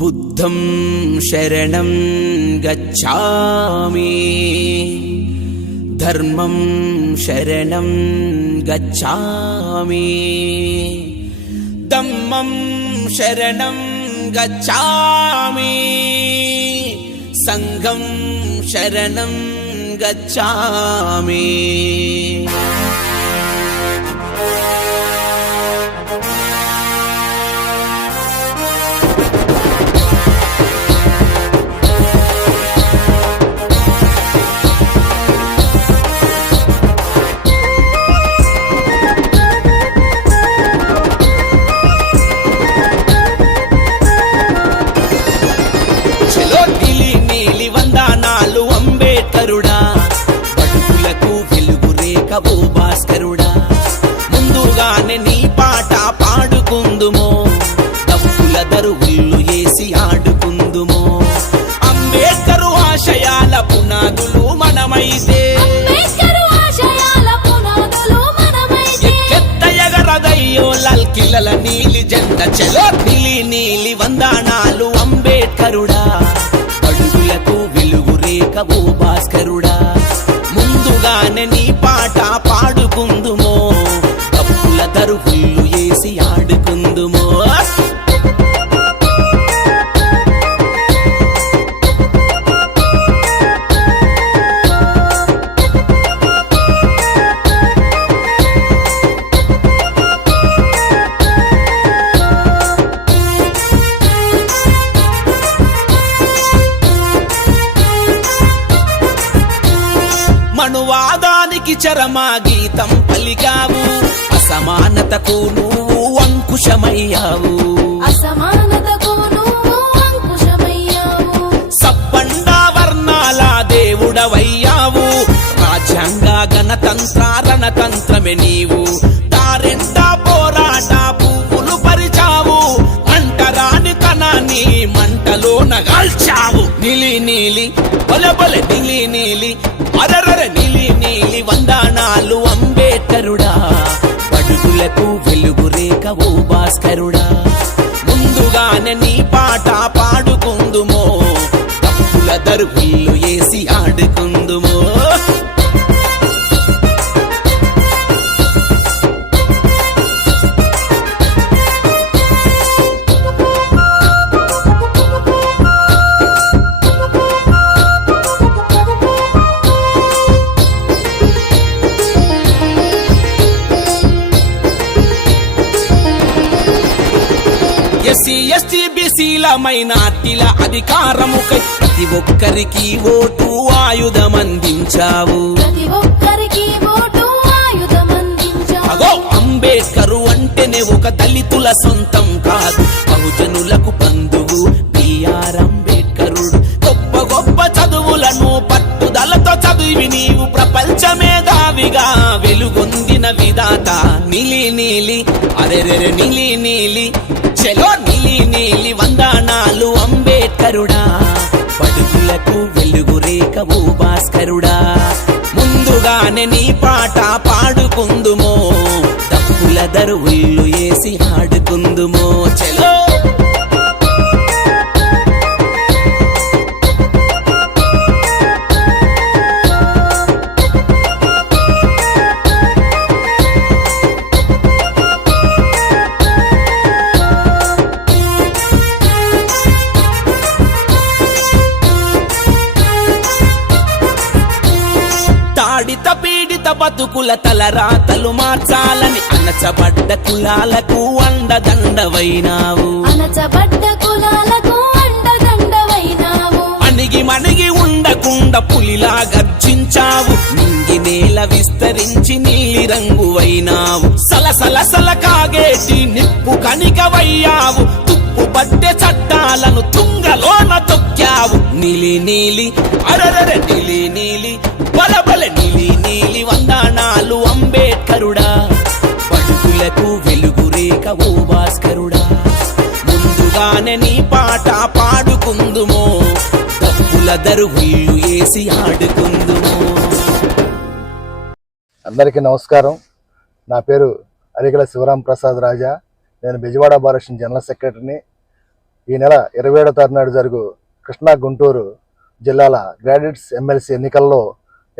बुद्धं शरणं गच्छामि धर्मं शरणं गच्छामि धम्मं शरणं गच्छामि संघं शरणं गच्छामि। బడుగులకు వెలుగు రేఖ ఓ భాస్కరుడా, ముందుగానే నీ పాట పాడుకుందుమో, డప్పుల దరువుళ్ళు వేసి ఆడుకుందుమో. అంబేద్కరు ఆశయాల పునాదులు మనమైతే ఎగరదయ్యో లాల్ కిల్లల నీలి జెండ. చలో నీలి నీలి వందనాలు అంబేద్కరుడా, బడుగులకు వెలుగు రేఖ ఓ భాస్కరుడా, ముందుగానే నీ పాట పాడుకుందుమో, డప్పుల దరువుళ్ళు వేసి ఆడుకుందుమో. మనువాదానికి చరమా గీతం పలికావు, అసమానతకు నువ్వు అంకుశమయ్యావు, సబ్బండ వర్ణాల దేవుడవయ్యావు, రాజ్యాంగ గణతంత్ర రణతంత్రమే నీవు, దారెంట పోరాట పువ్వులు పరిచావు, అంటరాని తనాన్ని మంటలో నగాల్చావు. నీలి నీలి బొల బొల నీలి నీలి అరరర నీలి నీలి వందనాలు అంబేద్కరుడా, బడుగులకు వెలుగు రేఖ ఓ భాస్కరుడా, ముందుగానే నీ పాట పాడుకుందుమో, డప్పుల దరువుళ్ళు వేసి ఆడుకుందుమో. ఎస్సీ ఎస్టీ బీసీల మైనార్టీల అధికారముకై ప్రతి ఒక్కరికి ఓటు ఆయుధమందించావు. అగో అంబేద్కరు అంటేనే ఒక దళితుల సొంతం కాదు, బహుజనులకు బంధువు బిఆర్ అంబేద్కరుడు. గొప్ప గొప్ప చదువులను పట్టుదలతో చదివి నీవు ప్రపంచ మేధావిగా వెలుగొందిన విధాత. నీలి నీలి అరెరెరె నీలి నీలి చలో నీలి నీలి వందనాలు అంబేద్కరుడా, బడుగులకు వెలుగు రేఖ ఓ భాస్కరుడా, ముందుగానే నీ పాట పాడుకుందుమో, డప్పుల దరువుళ్ళు వేసి ఆడుకుందుమో. చలో తాడిత పీడిత బతుకుల తలరాతలు మార్చాలని అణచబడ్డ కులాలకు అండదండవైనావు, అణిగి మణిగి ఉండకుండా పులిలా గర్జించావు, నింగి నేల విస్తరించి నీలి రంగువైనావు, సలసలసల కాగేటి నిప్పు కనికవయ్యావు, తుప్పు పట్టే చట్టాలను తుంగలోన తొక్కావు. నీలి నీలి అరరర నీలి నీలి బలబల నీలి నీలి వందనాలు అంబేద్కరుడా, బడుగులకు వెలుగు రేఖ ఓ భాస్కరుడా, ముందుగానే నీ పాట పాడుకుందుమో, డప్పుల దరువుళ్ళు వేసి ఆడుకుందుమో. అందరికీ నమస్కారం. నా పేరు అరిగల శివరాం ప్రసాద్ రాజా. నేను బెజవాడ బార్ అసోసియేషన్ జనరల్ సెక్రటరీని. ఈ నెల 27వ తారీఖు నాడు జరుగు కృష్ణా గుంటూరు జిల్లాల గ్రాడ్యుయేట్స్ ఎమ్మెల్సీ ఎన్నికల్లో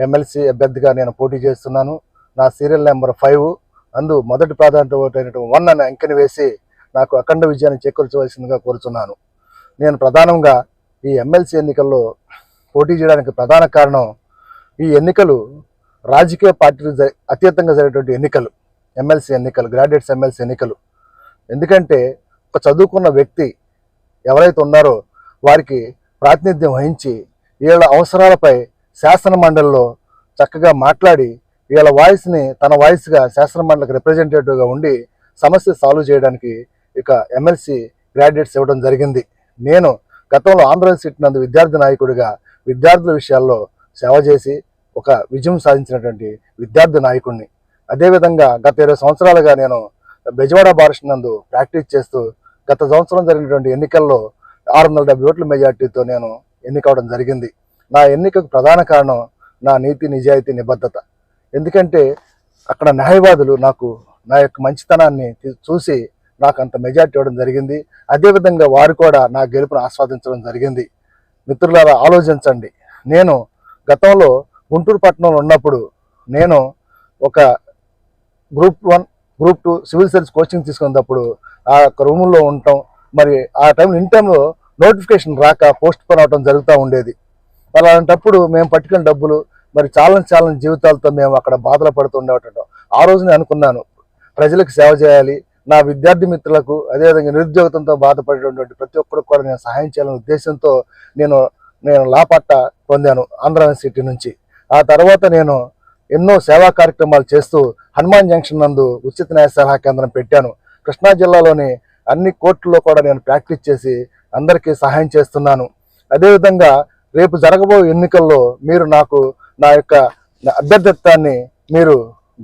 ఎమ్మెల్సీ అభ్యర్థిగా నేను పోటీ చేస్తున్నాను. నా సీరియల్ నెంబర్ 5 అందు మొదటి ప్రాధాన్యత ఓటు అయినటువంటి 1 అనే అంకెని వేసి నాకు అఖండ విజయాన్ని చేకూర్చవలసిందిగా కోరుతున్నాను. నేను ప్రధానంగా ఈ ఎమ్మెల్సీ ఎన్నికల్లో పోటీ చేయడానికి ప్రధాన కారణం, ఈ ఎన్నికలు రాజకీయ పార్టీలు అతీతంగా జరిగేటువంటి ఎన్నికలు, ఎమ్మెల్సీ ఎన్నికలు, గ్రాడ్యుయేట్స్ ఎమ్మెల్సీ ఎన్నికలు. ఎందుకంటే ఒక చదువుకున్న వ్యక్తి ఎవరైతే ఉన్నారో వారికి ప్రాతినిధ్యం వహించి వీళ్ళ అవసరాలపై శాసన మండలిలో చక్కగా మాట్లాడి వీళ్ళ వాయిస్ని తన వాయిస్గా శాసన మండలికి రిప్రజెంటేటివ్గా ఉండి సమస్య సాల్వ్ చేయడానికి ఇక ఎమ్మెల్సీ గ్రాడ్యుయేట్స్ ఇవ్వడం జరిగింది. నేను గతంలో ఆంధ్రప్రదేశ్ నందు విద్యార్థి నాయకుడిగా విద్యార్థుల విషయాల్లో సేవ చేసి ఒక విజయం సాధించినటువంటి విద్యార్థి నాయకుడిని. అదేవిధంగా గత 20 సంవత్సరాలుగా నేను బెజవాడ బార్ నందు ప్రాక్టీస్ చేస్తూ గత సంవత్సరం జరిగినటువంటి ఎన్నికల్లో 670 ఓట్ల మెజార్టీతో నేను ఎన్నికవడం జరిగింది. నా ఎన్నికకు ప్రధాన కారణం నా నీతి, నిజాయితీ, నిబద్ధత. ఎందుకంటే అక్కడ న్యాయవాదులు నాకు నా యొక్క మంచితనాన్ని చూసి నాకు అంత మెజార్టీ ఇవ్వడం జరిగింది. అదేవిధంగా వారు కూడా నా గెలుపును ఆస్వాదించడం జరిగింది. మిత్రులారా, ఆలోచించండి. నేను గతంలో గుంటూరు పట్టణంలో ఉన్నప్పుడు నేను ఒక group 1, group 2 civil service coaching తీసుకున్నప్పుడు ఆ యొక్క రూముల్లో ఉండటం, మరి ఆ టైంలో నోటిఫికేషన్ రాక పోస్ట్ పోన్ అవడం జరుగుతూ ఉండేది. అలాంటప్పుడు మేము పట్టుకున్న డబ్బులు మరి చాలా జీవితాలతో మేము అక్కడ బాధలు పడుతూ ఉండేటం. ఆ రోజునే అనుకున్నాను, ప్రజలకు సేవ చేయాలి, నా విద్యార్థి మిత్రులకు, అదేవిధంగా నిరుద్యోగంతో బాధపడేటువంటి ప్రతి ఒక్కరికి కూడా నేను సహాయం చేయాలనే ఉద్దేశంతో నేను లా పట్టా పొందాను ఆంధ్ర యూనివర్సిటీ నుంచి. ఆ తర్వాత నేను ఎన్నో సేవా కార్యక్రమాలు చేస్తూ హనుమాన్ జంక్షన్ నందు ఉచిత న్యాయ సలహా కేంద్రం పెట్టాను. కృష్ణా జిల్లాలోని అన్ని కోర్టుల్లో కూడా నేను ప్రాక్టీస్ చేసి అందరికీ సహాయం చేస్తున్నాను. అదేవిధంగా రేపు జరగబోయే ఎన్నికల్లో మీరు నాకు నా యొక్క అభ్యర్థిత్వాన్ని మీరు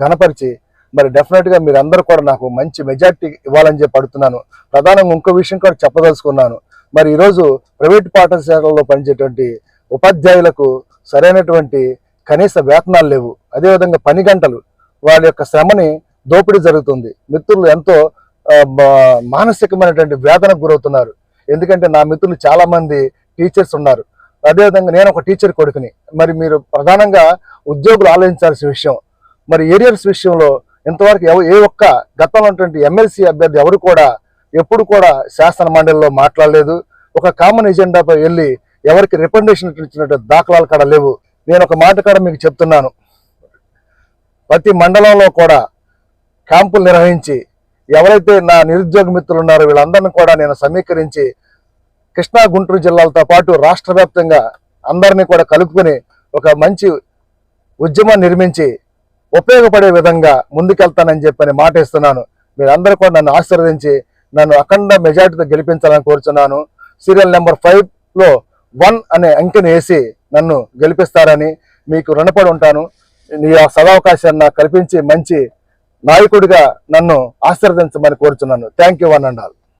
ఘనపరిచి మరి డెఫినెట్గా మీరు అందరూ కూడా నాకు మంచి మెజార్టీ ఇవ్వాలని చెప్పి అడుగుతున్నాను. ప్రధానంగా ఇంకో విషయం కూడా చెప్పదలుచుకున్నాను. మరి ఈరోజు ప్రైవేట్ పాఠశాలల్లో పనిచేటువంటి ఉపాధ్యాయులకు సరైనటువంటి కనీస వేతనాలు లేవు. అదేవిధంగా పని గంటలు, వాళ్ళ యొక్క శ్రమని దోపిడీ జరుగుతుంది. మిత్రులు ఎంతో మానసికమైనటువంటి వేదనకు గురవుతున్నారు. ఎందుకంటే నా మిత్రులు చాలామంది టీచర్స్ ఉన్నారు. అదేవిధంగా నేను ఒక టీచర్ కొడుకుని. మరి మీరు ప్రధానంగా ఉద్యోగులు ఆలోచించాల్సిన విషయం, మరి ఏరియర్స్ విషయంలో ఇంతవరకు ఏ ఒక్క గతంలో ఉన్నటువంటి ఎమ్మెల్సీ అభ్యర్థి ఎవరు కూడా ఎప్పుడు కూడా శాసన మండలిలో మాట్లాడలేదు. ఒక కామన్ ఎజెండాపై వెళ్ళి ఎవరికి రికమెండేషన్ ఇచ్చినట్టు దాఖలాలు కూడా లేవు. నేను ఒక మాట కూడా మీకు చెప్తున్నాను, ప్రతి మండలంలో కూడా క్యాంపులు నిర్వహించి ఎవరైతే నా నిరుద్యోగ మిత్రులు ఉన్నారో వీళ్ళందరినీ కూడా నేను సమీకరించి కృష్ణా గుంటూరు జిల్లాలతో పాటు రాష్ట్ర వ్యాప్తంగా అందరినీ కూడా కలుపుకొని ఒక మంచి ఉద్యమం నిర్మించి ఉపయోగపడే విధంగా ముందుకెళ్తానని చెప్పని మాట ఇస్తున్నాను. మీరందరూ కూడా నన్ను ఆశీర్వదించి నన్ను అఖండ మెజార్టీతో గెలిపించాలని కోరుచున్నాను. సీరియల్ నెంబర్ 5లో 1 అనే అంకెను వేసి నన్ను గెలిపిస్తారని మీకు రుణపడి ఉంటాను. ఈ సదవకాశాన్ని నాకు కల్పించి మంచి నాయకుడిగా నన్ను ఆశీర్వదించమని కోరుచున్నాను. Thank you one and all.